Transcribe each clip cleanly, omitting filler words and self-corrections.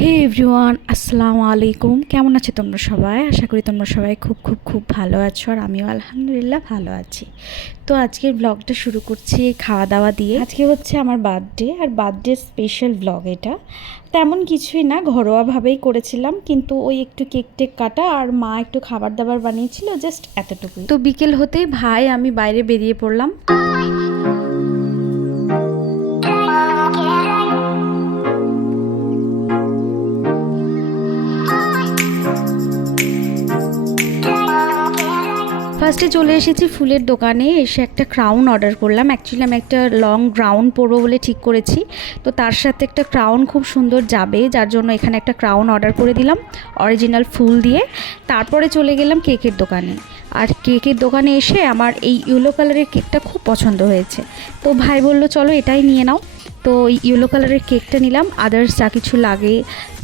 হে everyone, আসসালামু আলাইকুম। কেমন আছো তোমরা সবাই? আশা করি তোমরা সবাই খুব খুব খুব ভালো আছো, আর আমিও আলহামদুলিল্লাহ ভালো আছি। তো আজকের ব্লগটা শুরু করছি খাওয়া দাওয়া দিয়ে। আজকে হচ্ছে আমার বার্থডে, আর বার্থডে স্পেশাল ব্লগ এটা। তেমন কিছুই না, ঘরোয়াভাবেই করেছিলাম, কিন্তু ওই একটু কেক টেক কাটা আর মা একটু খাবার দাবার বানিয়েছিল, জাস্ট এতটুকুই। তো বিকেল হতেই ভাই আমি বাইরে বেরিয়ে পড়লাম। ফার্স্টে চলে এসেছি ফুলের দোকানে, এসে একটা ক্রাউন অর্ডার করলাম। অ্যাকচুয়ালি আমি একটা লং গ্রাউন পরবো বলে ঠিক করেছি, তো তার সাথে একটা ক্রাউন খুব সুন্দর যাবে, যার জন্য এখানে একটা ক্রাউন অর্ডার করে দিলাম অরিজিনাল ফুল দিয়ে। তারপরে চলে গেলাম কেকের দোকানে, আর কেকের দোকানে এসে আমার এই ইয়েলো কালারের কেকটা খুব পছন্দ হয়েছে, তো ভাই বললো চলো এটাই নিয়ে নাও। তো ইয়েলো কালারের কেকটা নিলাম। আদার্স যা কিছু লাগে,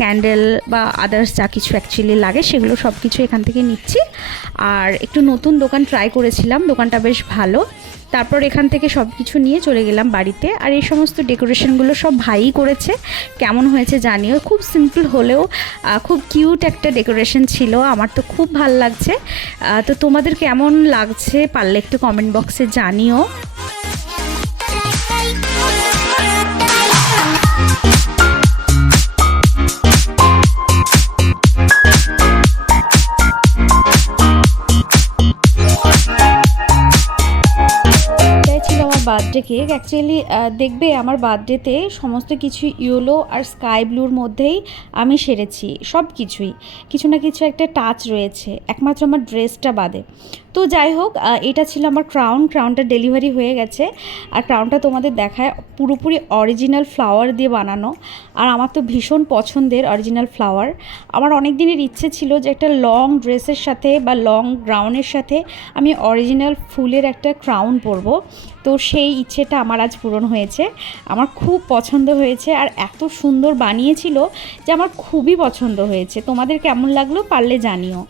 ক্যান্ডেল বা আদার্স যা কিছু অ্যাকচুয়ালি লাগে, সেগুলো সব কিছু এখান থেকে নিচ্ছি। আর একটু নতুন দোকান ট্রাই করেছিলাম, দোকানটা বেশ ভালো। তারপর এখান থেকে সব কিছু নিয়ে চলে গেলাম বাড়িতে। আর এই সমস্ত ডেকোরেশনগুলো সব ভাইই করেছে, কেমন হয়েছে জানিও। খুব সিম্পল হলেও খুব কিউট একটা ডেকোরেশন ছিল, আমার তো খুব ভাল লাগছে। তো তোমাদের কেমন লাগছে পারলে একটু কমেন্ট বক্সে জানিও। বার্থডে কেক অ্যাকচুয়ালি দেখবে আমার বার্থডেতে সমস্ত কিছু ইয়েলো আর স্কাই ব্লুর মধ্যেই আমি সেরেছি, সব কিছুই কিছু না কিছু একটা টাচ রয়েছে, একমাত্র আমার ড্রেসটা বাদে। তো যাই হোক, এটা ছিল আমার ক্রাউনটা ডেলিভারি হয়ে গেছে। আর ক্রাউনটা তোমাদের দেখায়, পুরোপুরি অরিজিনাল ফ্লাওয়ার দিয়ে বানানো, আর আমার তো ভীষণ পছন্দের অরিজিনাল ফ্লাওয়ার। আমার অনেক দিনের ইচ্ছে ছিল যে একটা লং ড্রেসের সাথে বা লং গ্রাউনের সাথে আমি অরিজিনাল ফুলের একটা ক্রাউন পরবো। তো সেই ইচ্ছেটা আমার আজ পূরণ হয়েছে। আমার খুব পছন্দ হয়েছে, আর এত সুন্দর বানিয়েছিল যে আমার খুবই পছন্দ হয়েছে। তোমাদের কেমন লাগলো পারলে জানিও।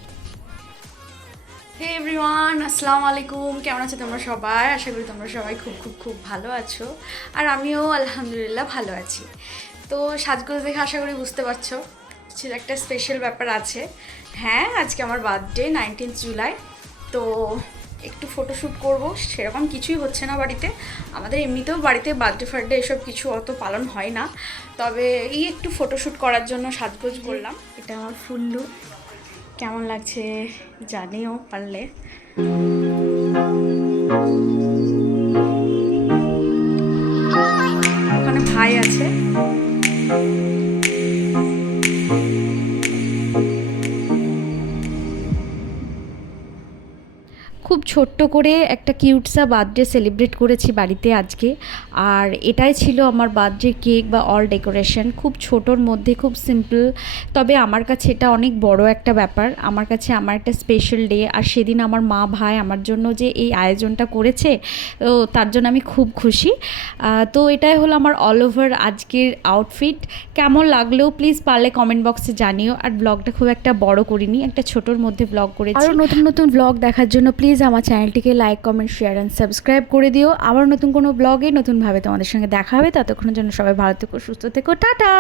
হে এভরিওয়ান, আসসালামু আলাইকুম। কেমন আছো তোমরা সবাই? আশা করি তোমরা সবাই খুব খুব খুব ভালো আছো, আর আমিও আলহামদুলিল্লাহ ভালো আছি। তো সাজগোজ দেখে আশা করি বুঝতে পারছো ছিল একটা স্পেশাল ব্যাপার আছে। হ্যাঁ, আজকে আমার বার্থডে 19 জুলাই। তো একটু ফটোশ্যুট করব, সেরকম কিছুই হচ্ছে না বাড়িতে। আমাদের এমনিতেও বাড়িতে বার্থডে এসব কিছু অত পালন হয় না, তবে এই একটু ফটোশ্যুট করার জন্য সাজগোজ করলাম। এটা আমার ফুল লুক, কেমন লাগছে জানিও পারলে। ওখানে ভাই আছে। খুব ছোট্ট করে একটা কিউটসা বার্থডে সেলিব্রেট করেছি বাড়িতে আজকে। আর এটাই ছিল আমার বার্থডে কেক বা অল ডেকোরেশন, খুব ছোটোর মধ্যে, খুব সিম্পল। তবে আমার কাছে এটা অনেক বড় একটা ব্যাপার, আমার কাছে আমার একটা স্পেশাল ডে। আর সেদিন আমার মা ভাই আমার জন্য যে এই আয়োজনটা করেছে, তো তার জন্য আমি খুব খুশি। তো এটাই হলো আমার অল ওভার আজকের আউটফিট। কেমন লাগলেও প্লিজ পারলে কমেন্ট বক্সে জানিও। আর ব্লগটা খুব একটা বড় করিনি, একটা ছোটোর মধ্যে ব্লগ করেছি। আরও নতুন নতুন ব্লগ দেখার জন্য প্লিজ আমার চ্যানেলটিকে like, comment, share and subscribe করে দিও। আবার নতুন কোনো ব্লগে নতুনভাবে তোমাদের সঙ্গে দেখা হবে। ততক্ষণের জন্য সবাই ভালো থেকো, সুস্থ থেকো, টাটা।